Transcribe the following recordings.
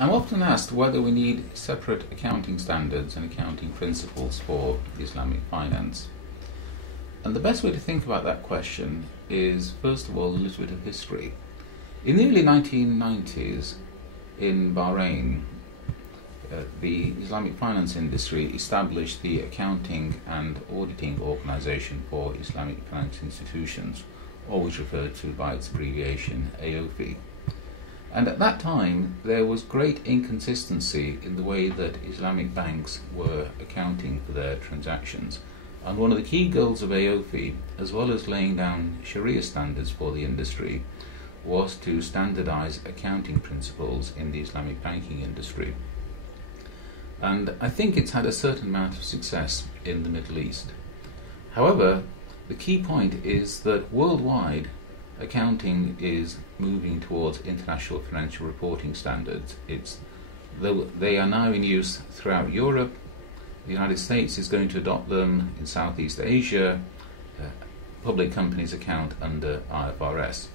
I'm often asked whether we need separate accounting standards and accounting principles for Islamic finance. And the best way to think about that question is, first of all, a little bit of history. In the early 1990s, in Bahrain, the Islamic finance industry established the Accounting and Auditing Organization for Islamic Financial Institutions, always referred to by its abbreviation AOFI. And at that time, there was great inconsistency in the way that Islamic banks were accounting for their transactions. And one of the key goals of AOFI, as well as laying down Sharia standards for the industry, was to standardize accounting principles in the Islamic banking industry. And I think it's had a certain amount of success in the Middle East. However, the key point is that worldwide, accounting is moving towards international financial reporting standards. They are now in use throughout Europe. The United States is going to adopt them in Southeast Asia. Public companies account under IFRS.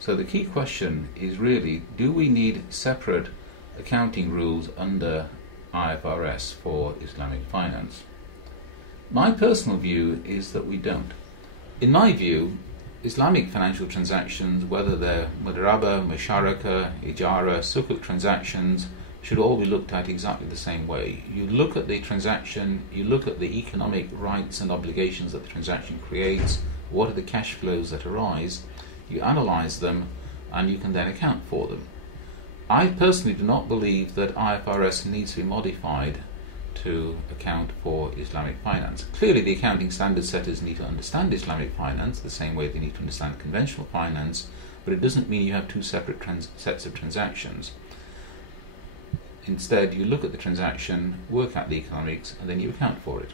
So the key question is really, do we need separate accounting rules under IFRS for Islamic finance? My personal view is that we don't. In my view, Islamic financial transactions, whether they're mudaraba, musharaka, ijara, sukuk transactions, should all be looked at exactly the same way. You look at the transaction, you look at the economic rights and obligations that the transaction creates, what are the cash flows that arise, you analyze them, and you can then account for them. I personally do not believe that IFRS needs to be modified to account for Islamic finance. Clearly, the accounting standard setters need to understand Islamic finance the same way they need to understand conventional finance, but it doesn't mean you have two separate sets of transactions. Instead, you look at the transaction, work out the economics, and then you account for it.